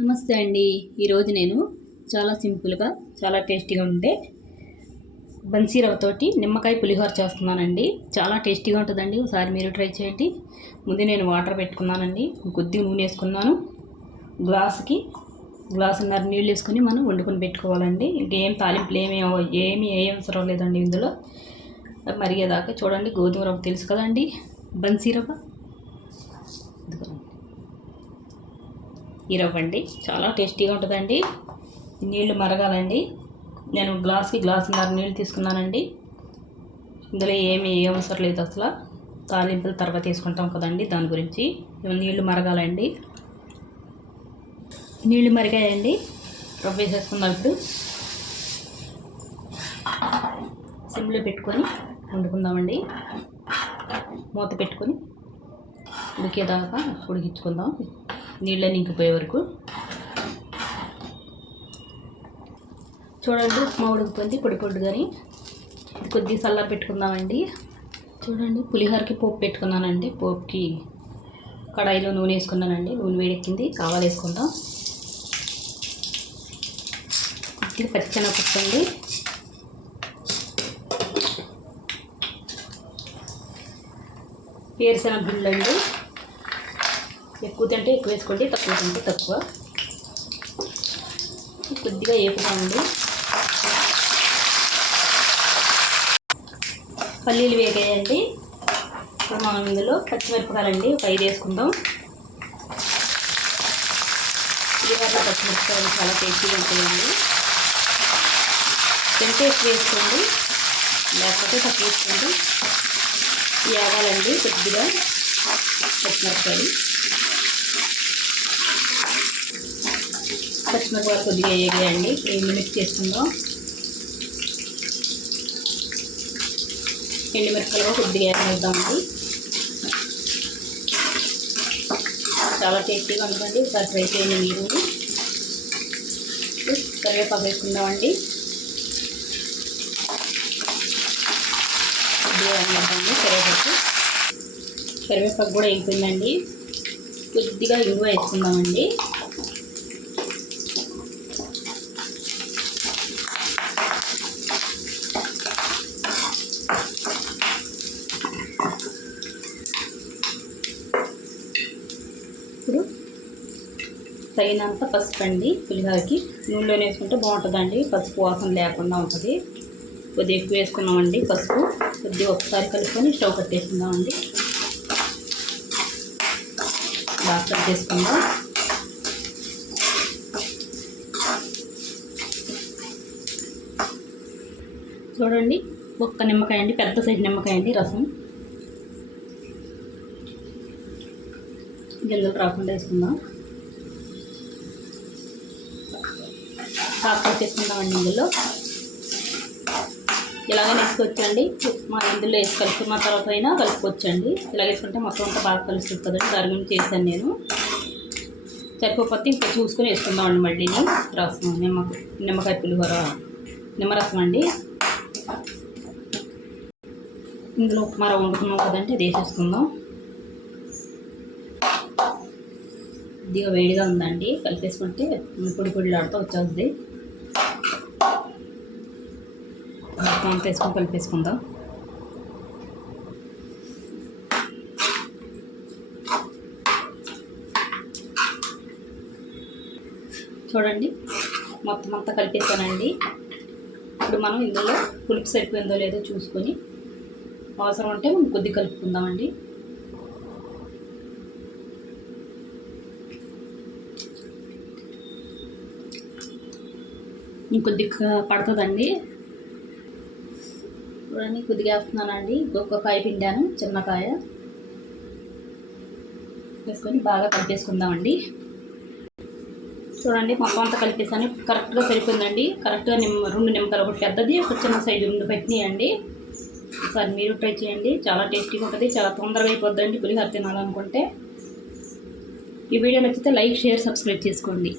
నమస్తే అండి. ఈరోజు నేను చాలా సింపుల్గా చాలా టేస్టీగా ఉండే బన్సీ రవ్వతోటి నిమ్మకాయ పులిహోర చేస్తున్నానండి. చాలా టేస్టీగా ఉంటుందండి. ఒకసారి మీరు ట్రై చేయండి. ముందు నేను వాటర్ పెట్టుకున్నానండి. కొద్దిగా నూనె వేసుకున్నాను. గ్లాస్కి గ్లాసున్నర నీళ్ళు వేసుకొని మనం వండుకొని పెట్టుకోవాలండి. ఇంకేం తాలింపులు ఏమి ఏమీ ఏ అవసరం లేదండి ఇందులో. మరిగేదాకా చూడండి. గోధుమ రవ్వ తెలుసు కదండి. బన్సీ రవ్వ. ఈ రవ్వ అండి. చాలా టేస్టీగా ఉంటుందండి. నీళ్ళు మరగాలండి. నేను గ్లాస్కి గ్లాసున్నర నీళ్ళు తీసుకున్నానండి. ఇందులో ఏమి ఏ అవసరం లేదు అసలు. తాలింపులు తర్వాత తీసుకుంటాం కదండి దాని గురించి. నీళ్ళు మరగాలండి. నీళ్ళు మరిగాయండి. రవ్వ వేసేసుకుందాం ఇప్పుడు సిమ్లో పెట్టుకొని వండుకుందామండి. మూత పెట్టుకొని ఉడికేదాకా ఉడికించుకుందాం. నీళ్ళని ఇంకిపోయే వరకు. చూడండి ఉప్మా ఉడికిపోయింది పొడి పొడి కానీ ఇది కొద్దిగా చల్లారి పెట్టుకుందామండి. చూడండి పులిహోరకి పోపు పెట్టుకున్నానండి. పోపుకి కడాయిలో నూనె వేసుకున్నానండి. నూనె వేడెక్కింది కావాలి వేసుకుందాం. కొద్దిగా పచ్చిశనగపప్పు అండి వేరుశనగ గుళ్ళు అండి ఎక్కువ తింటే ఎక్కువ వేసుకోండి తక్కువ తింటే తక్కువ. కొద్దిగా వేపుకోండి. పల్లీలు వేగాయండి. ఇప్పుడు మనం ఇందులో పచ్చిమిరపకాయలండి ఒక ఐదు వేసుకుందాం. పులిహోరలో పచ్చిమిరపకాయలు చాలా టేస్టీగా ఉంటాయండి. తింటే ఎక్కువ వేసుకోండి. లేకపోతే తక్కువ వేసుకోండి. వేగాలండి కొద్దిగా పచ్చిమిరపకాయలు. పచ్చిమిరపకాయలు కొద్దిగా వేగాయండి. ఇప్పుడు ఎండు మిక్స్ చేసుకుందాం ఎండు మిరపకాయలు కూడా కొద్దిగా వేగనిద్దామండి చాలా టేస్టీగా ఉంటుందండి ఒకసారి ట్రై చేయండి మీరు కరివేపాకు వేసుకుందామండి. కొద్దిగా వేగనిద్దామండి కరివేపాకు. కరివేపాకు కూడా వేగిపోయిందండి కొద్దిగా ఇంగువ వేసుకుందామండి ఇప్పుడు తగినంత పసుపు అండి పులిహోరకి. నూనెలో వేసుకుంటే బాగుంటుందండి. పసుపు వాసన లేకుండా ఉంటుంది. కొద్దిగా ఎక్కువ వేసుకున్నామండి పసుపు. కొద్దిగా ఒకసారి కలుపుకొని స్టవ్ కట్టేసుకుందామండి. బాగా కట్ చేసుకుందాం. చూడండి ఒక్క నిమ్మకాయ అండి పెద్ద సైజు నిమ్మకాయ అండి రసం. గింజలు రాకుండా వేసుకుందాం. కాకపోతే చేసుకుందామండి ఇందులో. ఇలాగనే వేసుకోవచ్చండి మా ఇందులో వేసి కలుపుకున్న తర్వాత అయినా కలుపుకోవచ్చండి. ఇలా వేసుకుంటే మొత్తం అంతా బాగా కలుస్తుంది కదండి. దాని గురించి చేశాను నేను. సరిపోతే ఇంకా చూసుకొని వేసుకుందామండి మళ్ళీ రసం నిమ్మ నిమ్మకాయ పులిహోర నిమ్మరసం అండి. ఇందులో ఉప్మా రవ్వ వండుకున్నాం కదంటే అది వేసేసుకుందాం. కొద్దిగా వేడిగా ఉందండి. కలిపేసుకుంటే పొడి పొడిలాడుతూ వచ్చేస్తుంది. మొత్తం కలిపేసుకుందాం. చూడండి మొత్తం అంతా కలిపేసానండి ఇప్పుడు మనం ఇందులో పులుపు సరిపోయిందో లేదో చూసుకొని అవసరం ఉంటే మనం కొద్దిగా కలుపుకుందామండి. ఇంకొద్ది పడుతుందండి. చూడండి కొద్దిగా వేస్తున్నానండి. ఇంకొక కాయ పిండాను చిన్న కాయ వేసుకొని బాగా కలిపేసుకుందామండి. చూడండి మొత్తం అంతా కలిపేసాను కరెక్ట్గా సరిపోయిందండి. కరెక్ట్గా నిమ్మ రెండు నిమ్మకాయలు ఒకటి పెద్దది ఒక చిన్న సైజు రెండు పెట్టినాయండి. ఒకసారి మీరు ట్రై చేయండి. చాలా టేస్టీగా ఉంటుంది చాలా తొందరగా అయిపోద్దండి పులిహోర తినాలనుకుంటే. ఈ వీడియో నచ్చితే లైక్ షేర్ సబ్స్క్రైబ్ చేసుకోండి.